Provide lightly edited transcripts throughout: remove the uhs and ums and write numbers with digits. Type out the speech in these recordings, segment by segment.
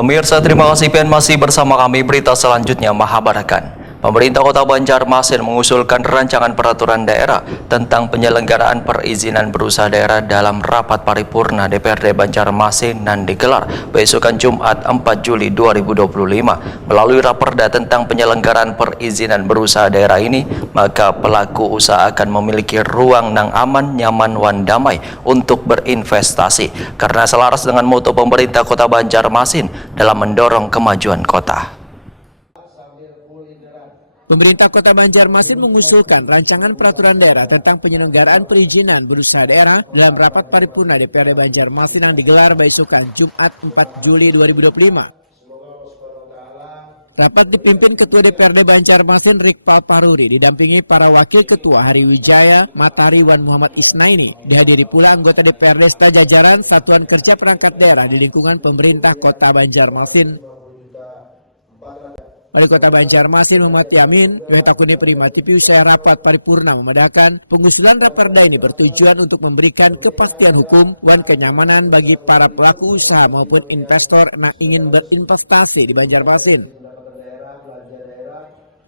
Pemirsa, terima kasih PN masih bersama kami. Berita selanjutnya Mahabarakan. Pemerintah Kota Banjarmasin mengusulkan rancangan peraturan daerah tentang penyelenggaraan perizinan berusaha daerah dalam rapat paripurna DPRD Banjarmasin dan digelar besokan Jumat 4 Juli 2025. Melalui raperda tentang penyelenggaraan perizinan berusaha daerah ini, maka pelaku usaha akan memiliki ruang yang aman, nyaman, wan damai untuk berinvestasi karena selaras dengan moto pemerintah Kota Banjarmasin dalam mendorong kemajuan kota. Pemerintah Kota Banjarmasin mengusulkan rancangan peraturan daerah tentang penyelenggaraan perizinan berusaha daerah dalam rapat paripurna DPRD Banjarmasin yang digelar besokan Jumat 4 Juli 2025. Rapat dipimpin Ketua DPRD Banjarmasin Rikpal Paruri didampingi para Wakil Ketua Hari Wijaya, Matahari Wan Muhammad Isnaini. Dihadiri pula anggota DPRD sejajaran Satuan Kerja Perangkat Daerah di lingkungan pemerintah Kota Banjarmasin. Wali Kota Banjarmasin Muhammad Yamin, Yohetakuni Prima TV usai rapat paripurna memadakan pengusulan raperda ini bertujuan untuk memberikan kepastian hukum dan kenyamanan bagi para pelaku usaha maupun investor yang ingin berinvestasi di Banjarmasin.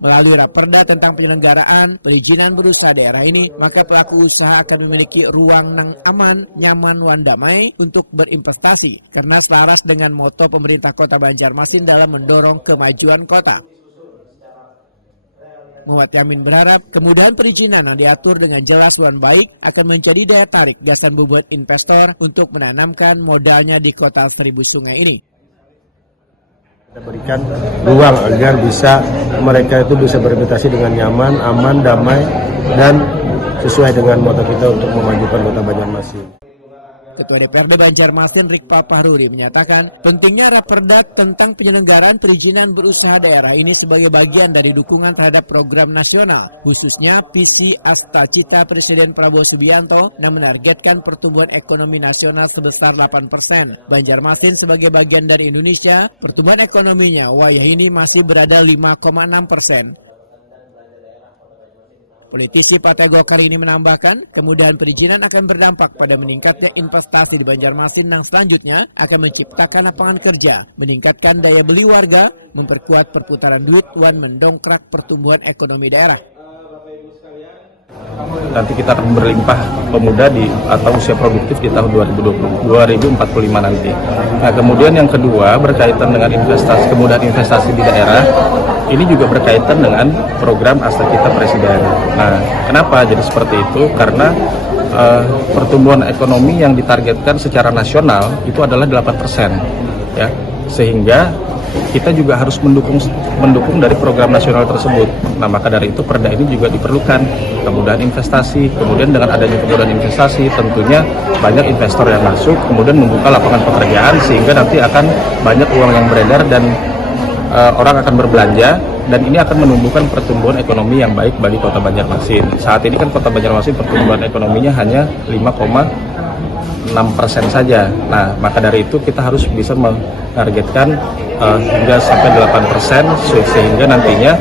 Melalui raperda tentang penyelenggaraan perizinan berusaha daerah ini, maka pelaku usaha akan memiliki ruang yang aman, nyaman, wan damai untuk berinvestasi karena selaras dengan moto pemerintah Kota Banjarmasin dalam mendorong kemajuan kota. Muhammad Yamin berharap kemudahan perizinan yang diatur dengan jelas dan baik akan menjadi daya tarik gasan buat investor untuk menanamkan modalnya di kota Seribu Sungai ini. Kita berikan ruang agar mereka itu bisa berinvestasi dengan nyaman, aman, damai, dan sesuai dengan moto kita untuk memajukan Kota Banjarmasin. Ketua DPRD Banjarmasin Rikpal Paruri menyatakan pentingnya raperda tentang penyelenggaraan perizinan berusaha daerah ini sebagai bagian dari dukungan terhadap program nasional, khususnya visi Asta Cita Presiden Prabowo Subianto yang menargetkan pertumbuhan ekonomi nasional sebesar 8%. Banjarmasin sebagai bagian dari Indonesia, pertumbuhan ekonominya wayah ini masih berada 5,6%. Politisi Partai Golkar ini menambahkan, kemudahan perizinan akan berdampak pada meningkatnya investasi di Banjarmasin yang selanjutnya akan menciptakan lapangan kerja, meningkatkan daya beli warga, memperkuat perputaran duit, dan mendongkrak pertumbuhan ekonomi daerah. Nanti kita akan berlimpah pemuda atau usia produktif di tahun 2045 nanti. Nah, kemudian yang kedua berkaitan dengan kemudahan investasi di daerah. Ini juga berkaitan dengan program Asta Cita Presiden. Nah, kenapa jadi seperti itu? Karena pertumbuhan ekonomi yang ditargetkan secara nasional itu adalah 8%, ya. Sehingga kita juga harus mendukung dari program nasional tersebut. Nah, maka dari itu perda ini juga diperlukan kemudahan investasi. Kemudian dengan adanya kemudahan investasi, tentunya banyak investor yang masuk, kemudian membuka lapangan pekerjaan sehingga nanti akan banyak uang yang beredar dan orang akan berbelanja, dan ini akan menumbuhkan pertumbuhan ekonomi yang baik bagi Kota Banjarmasin. Saat ini kan Kota Banjarmasin pertumbuhan ekonominya hanya 5,6% saja. Nah, maka dari itu kita harus bisa menargetkan hingga sampai 8%, sehingga nantinya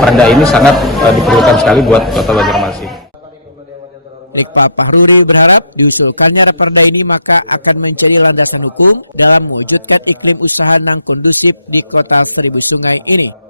perda ini sangat diperlukan sekali buat Kota Banjarmasin. Rikpal Paruri berharap diusulkannya raperda ini maka akan menjadi landasan hukum dalam mewujudkan iklim usaha yang kondusif di Kota Seribu Sungai ini.